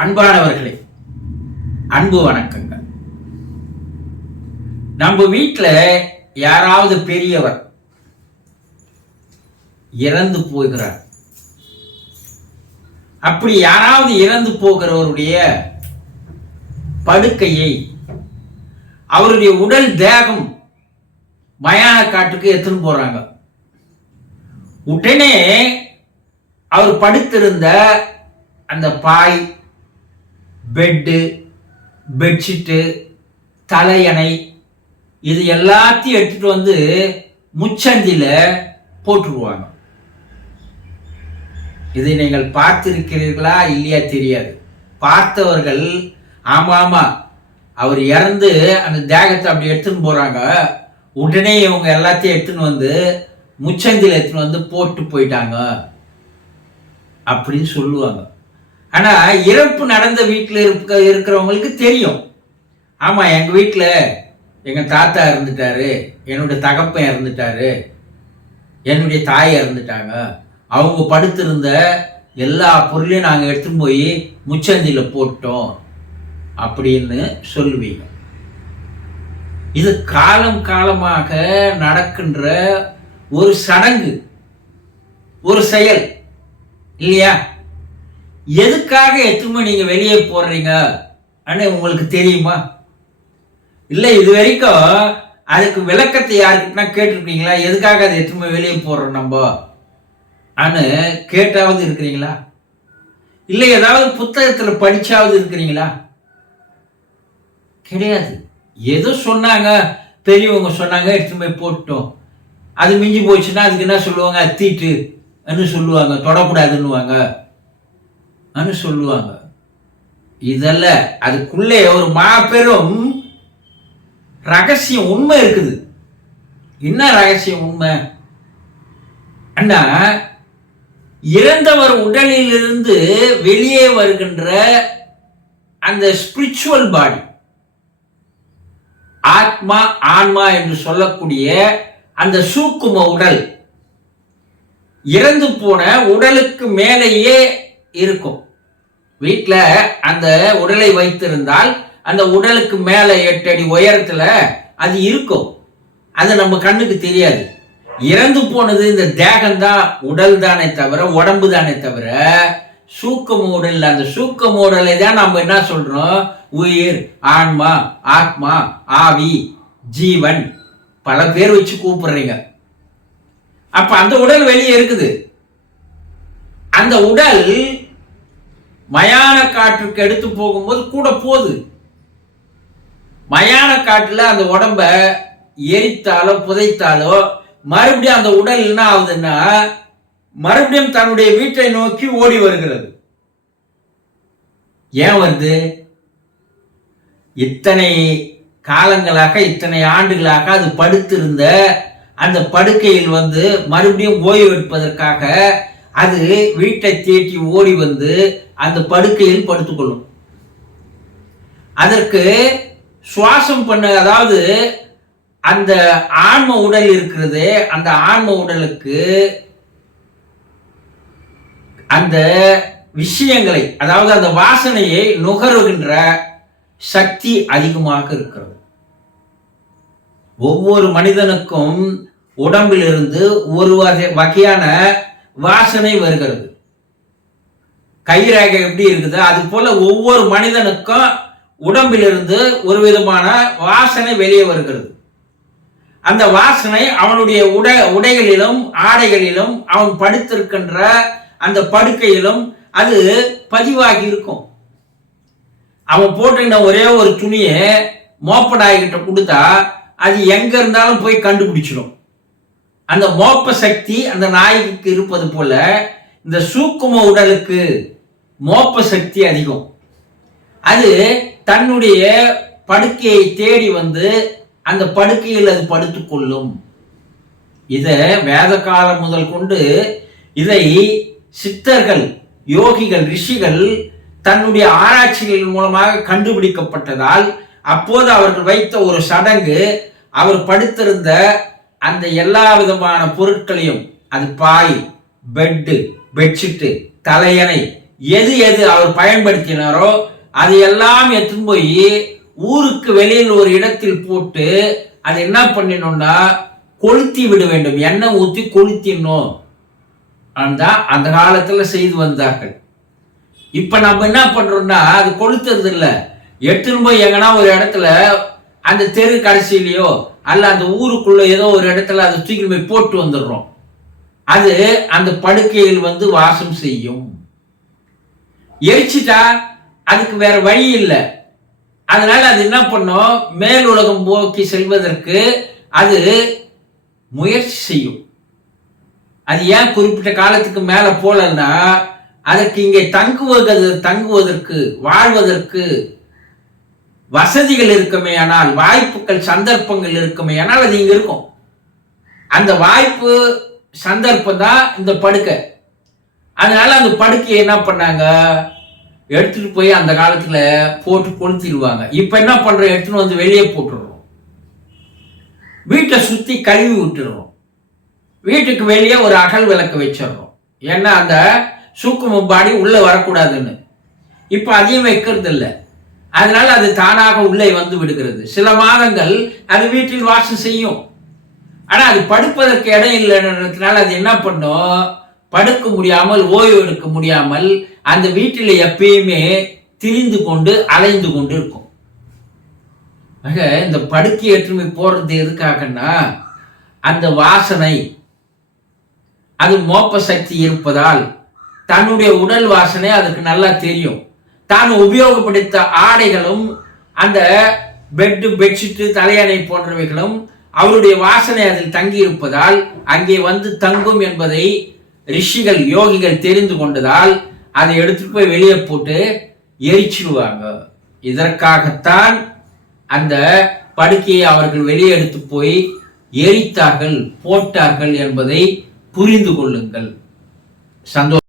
அன்பானவர்களே, அன்பு வணக்கங்கள். நம்ம வீட்டில் யாராவது பெரியவர் இறந்து போகிறார். அப்படி யாராவது இறந்து போகிறவருடைய படுக்கையை அவருடைய உடல் தேகம் மயான காட்டுக்கு எடுத்துன்னு போறாங்க. உடனே அவர் படுத்திருந்த அந்த பாய், பெட்டு, பெட்ஷீட்டு, தலையணை இது எல்லாத்தையும் எடுத்துட்டு வந்து முச்சந்தில போட்டுருவாங்க. இதை நீங்கள் பார்த்திருக்கிறீர்களா இல்லையா தெரியாது. பார்த்தவர்கள் ஆமா அவர் இறந்து அந்த தேகத்தை அப்படி எடுத்துன்னு போறாங்க, உடனே இவங்க எல்லாத்தையும் எடுத்துன்னு வந்து முச்சந்தில எடுத்துன்னு வந்து போட்டு போயிட்டாங்க அப்படின்னு சொல்லுவாங்க. ஆனா இறப்பு நடந்த வீட்டில் இருக்கிறவங்களுக்கு தெரியும், ஆமா எங்க வீட்டில் எங்க தாத்தா இறந்துட்டாரு, என்னுடைய தகப்பன் இறந்துட்டாரு, என்னுடைய தாய் இறந்துட்டாங்க, அவங்க படுத்திருந்த எல்லா பொருளையும் நாங்கள் எடுத்துன்னு போய் முச்சந்தில போட்டோம் அப்படின்னு சொல்லுவீங்க. இது காலம் காலமாக நடக்கின்ற ஒரு சடங்கு, ஒரு செயல் இல்லையா? எதுக்காக எத்தனை நீங்க வெளியே போடுறீங்க உங்களுக்கு தெரியுமா? இல்லை இது வரைக்கும் அதுக்கு விளக்கத்தை யாருக்குன்னா கேட்டிருக்கீங்களா? எதுக்காக அதை எத்தனை வெளியே போடுறோம் நம்ம கேட்டாவது இருக்கிறீங்களா? இல்லை ஏதாவது புத்தகத்தில் படிச்சாவது இருக்கிறீங்களா? கிடையாது. ஏதோ சொன்னாங்க, பெரியவங்க சொன்னாங்க, எடுத்துன்னு போய் போட்டோம். அது மிஞ்சி போச்சுன்னா அதுக்கு என்ன சொல்லுவாங்க? அத்தீட்டு சொல்லுவாங்க, தொடக்கூடாதுன்னுவாங்க சொல்லுவாங்க. இதல்ல, அதுக்குள்ளே ஒரு மாபெரும் ரகசியம் உண்மை இருக்குது. என்ன ரகசியம் உண்மை? அண்ணா, இறந்தவர் உடலிலிருந்து வெளியே வருகின்ற அந்த ஸ்பிரிச்சுவல் பாடி, ஆத்மா ஆன்மா என்று சொல்லக்கூடிய அந்த சூக்கும உடல் இறந்து போன உடலுக்கு மேலேயே இருக்கும். வீட்டில் அந்த உடலை வைத்திருந்தால் அந்த உடலுக்கு மேலே 8 அடி உயரத்தில் அது இருக்கும். அது நம்ம கண்ணுக்கு தெரியாது. இறந்து போனது இந்த தேகம்தான், உடல் தானே தவிர, உடம்பு தானே தவிர சூக்கம உடல். அந்த சூக்கம உடலை தான் நம்ம என்ன சொல்றோம்? உயிர், ஆன்மா, ஆத்மா, ஆவி, ஜீவன், பல பேர் வச்சு கூப்பிடுறீங்க. அப்ப அந்த உடல் வெளியே இருக்குது. அந்த உடல் மயான காற்றுக்கு எடுத்து போகும்போது கூட போகுது. மயான காட்டுல அந்த உடம்ப எரித்தாலோ புதைத்தாலோ மறுபடியும் அந்த உடல் என்ன ஆகுதுன்னா மறுபடியும் தன்னுடைய வீட்டை நோக்கி ஓடி வருகிறது. ஏன் வருது? இத்தனை காலங்களாக, இத்தனை ஆண்டுகளாக அது படுத்திருந்த அந்த படுக்கையில் வந்து மறுபடியும் ஓய்வு எடுப்பதற்காக அது வீட்டை தேடி ஓடி வந்து அந்த படுக்கையில் படுத்துக்கொள்ளும். அதற்கு சுவாசம் பண்ண, அதாவது அந்த ஆன்ம உடல் இருக்கிறது, அந்த ஆன்ம உடலுக்கு அந்த விஷயங்களை, அதாவது அந்த வாசனையை நுகருகின்ற சக்தி அதிகமாக இருக்கிறது. ஒவ்வொரு மனிதனுக்கும் உடம்பிலிருந்து ஒரு வகையான வாசனை வருகிறது. கைரேகை எப்படி இருக்குது, அது போல ஒவ்வொரு மனிதனுக்கும் உடம்பிலிருந்து ஒரு விதமான வாசனை வெளியே வருகிறது. அந்த வாசனை அவனுடைய உடைகளிலும் ஆடைகளிலும் அவன் படுத்திருக்கின்ற அந்த படுக்கையிலும் அது பதிவாகி இருக்கும். அவன் போட்டுக்கிட்ட ஒரே ஒரு துணியை மோப்பநாய்கிட்ட கொடுத்தா அது எங்க இருந்தாலும் போய் கண்டுபிடிச்சிடும். அந்த மோப்ப சக்தி அந்த நாய்க்கு இருப்பது போல இந்த சூக்கும உடலுக்கு மோப்ப சக்தி அதிகம். அது தன்னுடைய படுக்கையை தேடி வந்து அந்த படுக்கையில் அது படுத்துக்கொள்ளும். இதை வேத காலம் முதல் கொண்டு இதை சித்தர்கள், யோகிகள், ரிஷிகள் தன்னுடைய ஆராய்ச்சிகளின் மூலமாக கண்டுபிடிக்கப்பட்டதால் அப்போது அவர்கள் வைத்த ஒரு சடங்கு, அவர் படுத்திருந்த அந்த எல்லா விதமான பொருட்களையும், அது பாய், பெட்டு, பெட்ஷீட்டு, தலையணை எது எது அவர் பயன்படுத்தினாரோ அது எல்லாம் எடுத்துன்னு போய் ஊருக்கு வெளியில் ஒரு இடத்தில் போட்டு அதை என்ன பண்ணினோம்னா கொளுத்தி விட வேண்டும். எண்ணெய் ஊற்றி கொளுத்திடணும். அந்த காலத்துல செய்து வந்தார்கள். இப்ப நம்ம என்ன பண்றோம்னா அது கொளுத்துறது இல்ல, எடுத்துன்னு போய் எங்கன்னா ஒரு இடத்துல அந்த தெரு கடைசியிலையோ அல்ல அந்த ஊருக்குள்ள ஏதோ ஒரு இடத்துல அதை தூக்கி போய் போட்டு வந்துடுறோம். அது அந்த படுக்கையில் வந்து வாசம் செய்யும். எரிச்சிட்டா அதுக்கு வேற வழி இல்லை. அதனால அது என்ன பண்ணும், மேல் உலகம் போக்கி செல்வதற்கு அது முயற்சி செய்யும். அது ஏன் குறிப்பிட்ட காலத்துக்கு மேல போலன்னா அதற்கு இங்கே தங்குவதற்கு வாழ்வதற்கு வசதிகள் இருக்குமே, ஆனால் வாய்ப்புகள் சந்தர்ப்பங்கள் இருக்குமே, ஆனால் அது இங்க இருக்கும். அந்த வாய்ப்பு சந்தர்ப்பம் தான் இந்த படுக்கை. அதனால அந்த படுக்கையை என்ன பண்ணாங்க, எடுத்துட்டு போய் அந்த காலத்துல போட்டு கொளுத்திடுவாங்க. இப்ப என்ன பண்றோம், எடுத்துட்டு வந்து வெளியே போட்டுடுறோம். வீட்டை சுத்தி கழுவி விட்டுடுறோம். வீட்டுக்கு வெளியே ஒரு அகல் விளக்கு வச்சிடறோம். ஏன்னா அந்த சூக்கும பாடி உள்ள வரக்கூடாதுன்னு. இப்ப அதையும் வைக்கிறது இல்லை. அதனால அது தானாக உள்ளே வந்து விடுகிறது. சில மாதங்கள் அது வீட்டில் வாசம் செய்யும். ஆனா அது படுப்பதற்கு இடம் இல்லைன்றதுனால அது என்ன பண்ணும், படுக்க முடியாமல் ஓய்வு எடுக்க முடியாமல் அந்த வீட்டில் எப்பயுமே திரிந்து கொண்டு அலைந்து கொண்டு இருக்கும். ஆக இந்த படுக்கை ஏற்றுமை போறது எதுக்காகன்னா அந்த வாசனை அது மோப்ப சக்தி இருப்பதால் தன்னுடைய உடல் வாசனை அதுக்கு நல்லா தெரியும். தான் உபயோகப்படுத்த ஆடைகளும் அந்த பெட்ஷீட்டு தலையணை போன்றவைகளும் அவருடைய வாசனை அதில் தங்கி இருப்பதால் அங்கே வந்து தங்கும் என்பதை ரிஷிகள் யோகிகள் தெரிந்து கொண்டதால் அதை எடுத்துட்டு போய் வெளியே போட்டு எரிச்சிடுவாங்க. இதற்காகத்தான் அந்த படுக்கையை அவர்கள் வெளியே எடுத்து போய் எரித்தார்கள், போட்டார்கள் என்பதை புரிந்து கொள்ளுங்கள். சந்தோஷம்.